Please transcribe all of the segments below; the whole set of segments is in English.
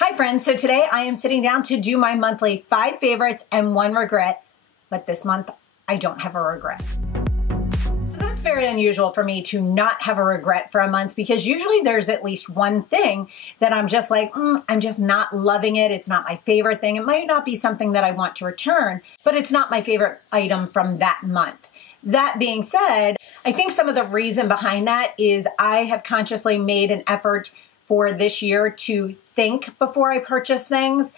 Hi friends, so today I am sitting down to do my monthly 5 favorites and 1 regret, but this month I don't have a regret. So that's very unusual for me to not have a regret for a month because usually there's at least one thing that I'm just like, I'm just not loving it. It's not my favorite thing. It might not be something that I want to return, but it's not my favorite item from that month. That being said, I think some of the reason behind that is I have consciously made an effort for this year to think before I purchase things.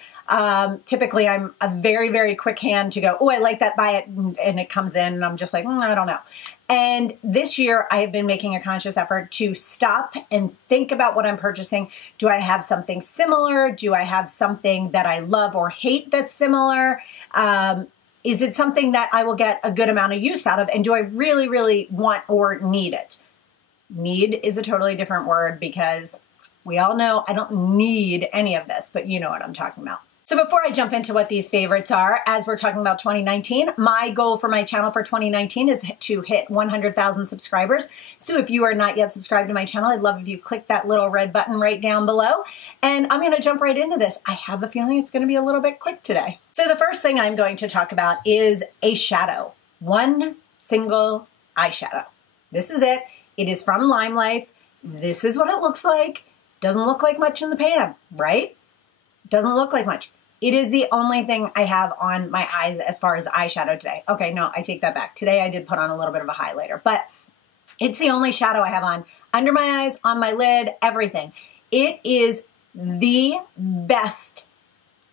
Typically, I'm a very, very quick hand to go, oh, I like that, buy it, and it comes in, and I'm just like, I don't know. And this year, I have been making a conscious effort to stop and think about what I'm purchasing. Do I have something similar? Do I have something that I love or hate that's similar? Is it something that I will get a good amount of use out of? And do I really, really want or need it? Need is a totally different word because we all know I don't need any of this, but you know what I'm talking about. So before I jump into what these favorites are, as we're talking about 2019, my goal for my channel for 2019 is to hit 100,000 subscribers. So if you are not yet subscribed to my channel, I'd love if you click that little red button right down below. And I'm going to jump right into this. I have a feeling it's going to be a little bit quick today. So the first thing I'm going to talk about is a shadow. One single eyeshadow. This is it. It is from Lime Life. This is what it looks like. Doesn't look like much in the pan, right? Doesn't look like much. It is the only thing I have on my eyes as far as eyeshadow today. Okay, no, I take that back. Today I did put on a little bit of a highlighter, but it's the only shadow I have on under my eyes, on my lid, everything. It is the best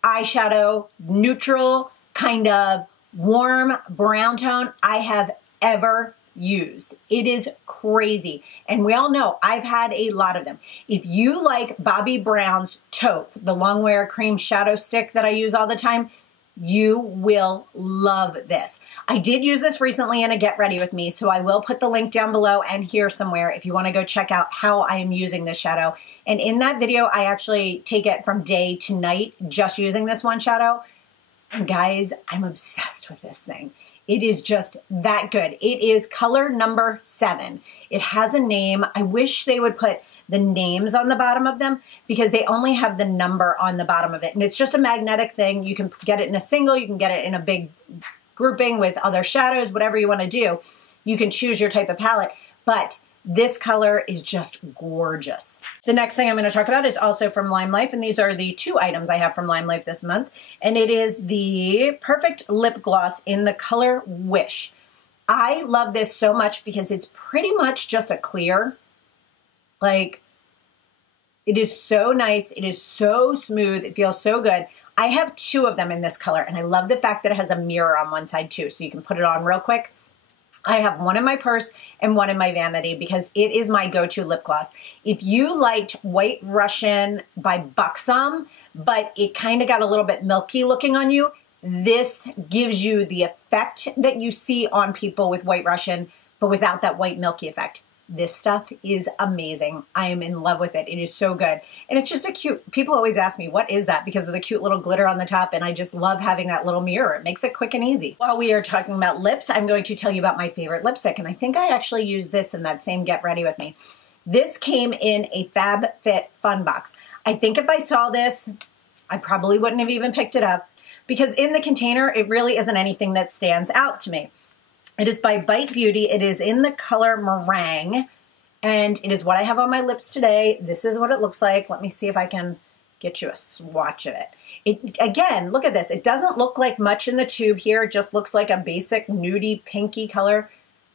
eyeshadow, neutral, kind of warm brown tone I have ever used. It is crazy. And we all know I've had a lot of them. If you like Bobbi Brown's taupe, the long wear cream shadow stick that I use all the time, you will love this. I did use this recently in a Get Ready With Me, so I will put the link down below and here somewhere if you want to go check out how I am using this shadow. And in that video, I actually take it from day to night just using this one shadow. And guys, I'm obsessed with this thing. It is just that good. It is color number 7. It has a name. I wish they would put the names on the bottom of them because they only have the number on the bottom of it. And it's just a magnetic thing. You can get it in a single. You can get it in a big grouping with other shadows, whatever you want to do. You can choose your type of palette. But this color is just gorgeous. The next thing I'm going to talk about is also from Lime Life, and these are the 2 items I have from Lime Life this month, and it is the Perfect Lip Gloss in the color Wish. I love this so much because it's pretty much just a clear. Like, it is so nice. It is so smooth. It feels so good. I have 2 of them in this color, and I love the fact that it has a mirror on one side too, so you can put it on real quick. I have one in my purse and one in my vanity because it is my go-to lip gloss. If you liked White Russian by Buxom, but it kind of got a little bit milky looking on you, this gives you the effect that you see on people with White Russian, but without that white milky effect. This stuff is amazing. I am in love with it. It is so good. And it's just a cute, people always ask me, what is that? Because of the cute little glitter on the top. And I just love having that little mirror. It makes it quick and easy. While we are talking about lips, I'm going to tell you about my favorite lipstick. And I think I actually used this in that same Get Ready With Me. This came in a FabFit Fun Box. I think if I saw this, I probably wouldn't have even picked it up because in the container, it really isn't anything that stands out to me. It is by Bite Beauty. It is in the color Meringue, and it is what I have on my lips today. This is what it looks like. Let me see if I can get you a swatch of it. Again, look at this. It doesn't look like much in the tube here. It just looks like a basic nudie pinky color,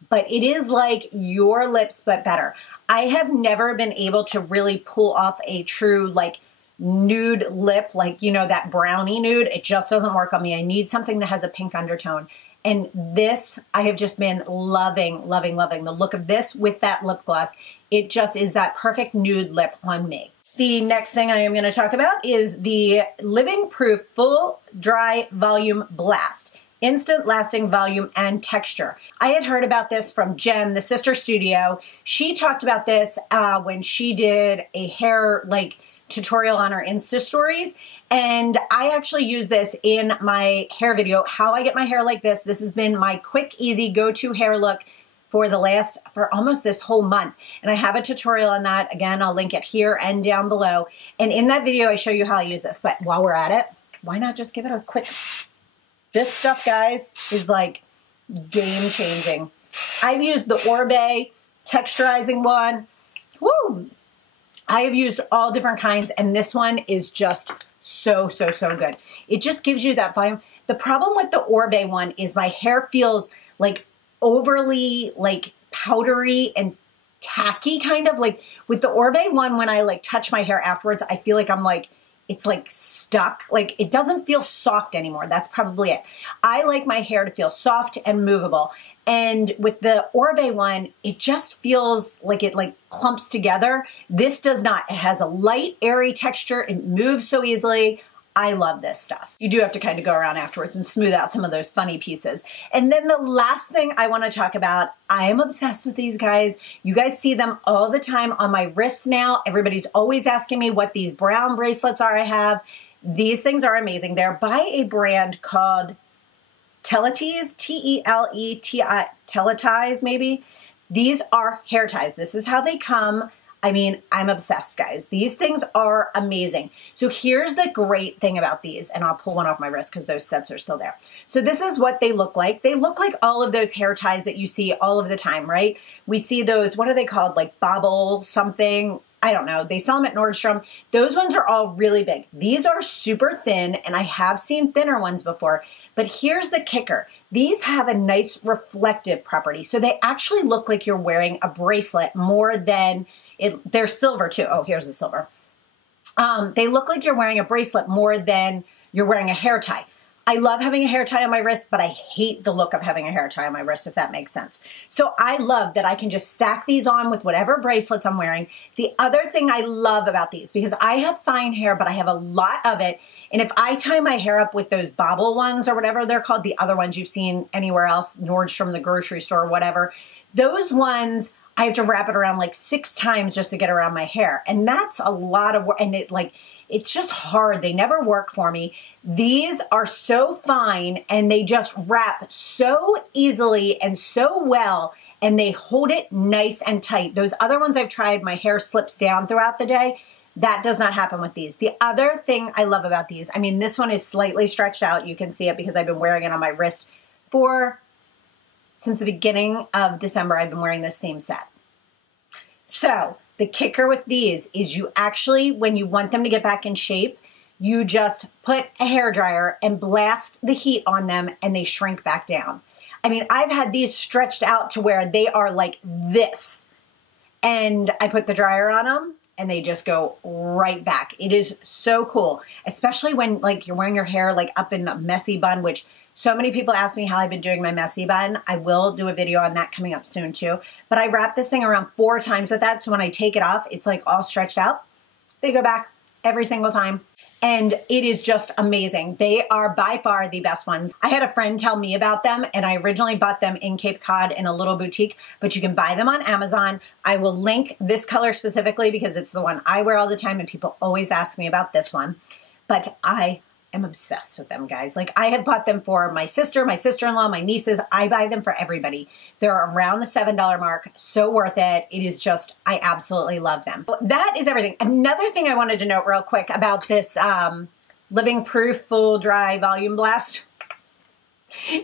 but it is like your lips, but better. I have never been able to really pull off a true like nude lip, like, you know, that brownie nude. It just doesn't work on me. I need something that has a pink undertone. And this, I have just been loving, loving, loving the look of this with that lip gloss. It just is that perfect nude lip on me. The next thing I am going to talk about is the Living Proof Full Dry Volume Blast. Instant lasting volume and texture. I had heard about this from Jen, the sister studio. She talked about this when she did a hair tutorial on her Insta stories. And I actually use this in my hair video, how I get my hair like this. This has been my quick, easy go-to hair look for almost this whole month. And I have a tutorial on that. Again, I'll link it here and down below. And in that video, I show you how I use this. But while we're at it, why not just give it a quick... This stuff, guys, is like game changing. I've used the Orbe texturizing one. Woo! I have used all different kinds, and this one is just so good. It just gives you that volume. The problem with the Orbe one is my hair feels like overly like powdery and tacky, kind of like with the Orbe one. When I like touch my hair afterwards, I feel like I'm like, it's like stuck. Like it doesn't feel soft anymore. That's probably it. I like my hair to feel soft and movable. And with the Orbe one, it just feels like it like clumps together. This does not. It has a light, airy texture. It moves so easily. I love this stuff. You do have to kind of go around afterwards and smooth out some of those funny pieces. And then the last thing I want to talk about, I am obsessed with these guys. You guys see them all the time on my wrists now. Everybody's always asking me what these brown bracelets are I have. These things are amazing. They're by a brand called Teleties, T-E-L-E-T-I, Teleties maybe. These are hair ties. This is how they come. I mean, I'm obsessed, guys. These things are amazing. So here's the great thing about these, and I'll pull one off my wrist because those sets are still there. So this is what they look like. They look like all of those hair ties that you see all of the time, right? We see those, what are they called? Like bobble something. I don't know. They sell them at Nordstrom. Those ones are all really big. These are super thin, and I have seen thinner ones before. But here's the kicker. These have a nice reflective property. So they actually look like you're wearing a bracelet more than... They're silver too. Oh, here's the silver. They look like you're wearing a bracelet more than you're wearing a hair tie. I love having a hair tie on my wrist, but I hate the look of having a hair tie on my wrist, if that makes sense. So I love that I can just stack these on with whatever bracelets I'm wearing. The other thing I love about these, because I have fine hair, but I have a lot of it. And if I tie my hair up with those bobble ones or whatever they're called, the other ones you've seen anywhere else, Nordstrom, the grocery store, whatever, those ones... I have to wrap it around like 6 times just to get around my hair. And that's a lot of work. And it's just hard. They never work for me. These are so fine and they just wrap so easily and so well. And they hold it nice and tight. Those other ones I've tried, my hair slips down throughout the day. That does not happen with these. The other thing I love about these, I mean, this one is slightly stretched out. You can see it because I've been wearing it on my wrist since the beginning of December. I've been wearing this same set. So the kicker with these is you actually, when you want them to get back in shape, you just put a hairdryer and blast the heat on them and they shrink back down. I mean, I've had these stretched out to where they are like this. And I put the dryer on them and they just go right back. It is so cool, especially when like you're wearing your hair like up in a messy bun, which so many people ask me how I've been doing my messy bun. I will do a video on that coming up soon too. But I wrap this thing around 4 times with that. So when I take it off, it's like all stretched out. They go back every single time. And it is just amazing. They are by far the best ones. I had a friend tell me about them and I originally bought them in Cape Cod in a little boutique, but you can buy them on Amazon. I will link this color specifically because it's the one I wear all the time and people always ask me about this one. But I am obsessed with them, guys. Like I have bought them for my sister, my sister-in-law, my nieces. I buy them for everybody. They're around the $7 mark. So worth it. It is just, I absolutely love them. That is everything. Another thing I wanted to note real quick about this Living Proof Full Dry Volume Blast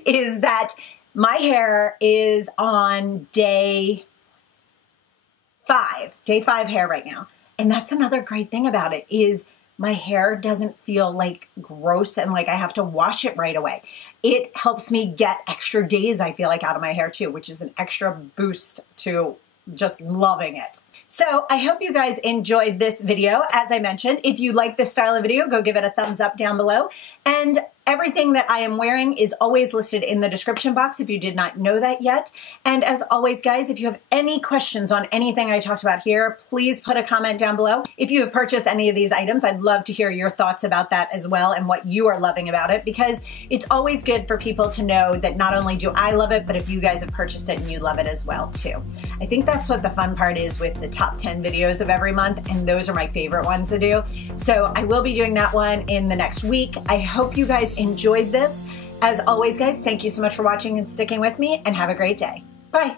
is that my hair is on day 5 hair right now. And that's another great thing about it is my hair doesn't feel like gross and like I have to wash it right away. It helps me get extra days, I feel like, out of my hair too, which is an extra boost to just loving it. So I hope you guys enjoyed this video. As I mentioned, if you like this style of video, go give it a thumbs up down below. And everything that I am wearing is always listed in the description box if you did not know that yet. And as always, guys, if you have any questions on anything I talked about here, please put a comment down below. If you have purchased any of these items, I'd love to hear your thoughts about that as well and what you are loving about it, because it's always good for people to know that not only do I love it, but if you guys have purchased it and you love it as well too. I think that's what the fun part is with the top 10 videos of every month, and those are my favorite ones to do. So I will be doing that one in the next week. I hope you guys enjoyed this. As always, guys, thank you so much for watching and sticking with me, and have a great day. Bye.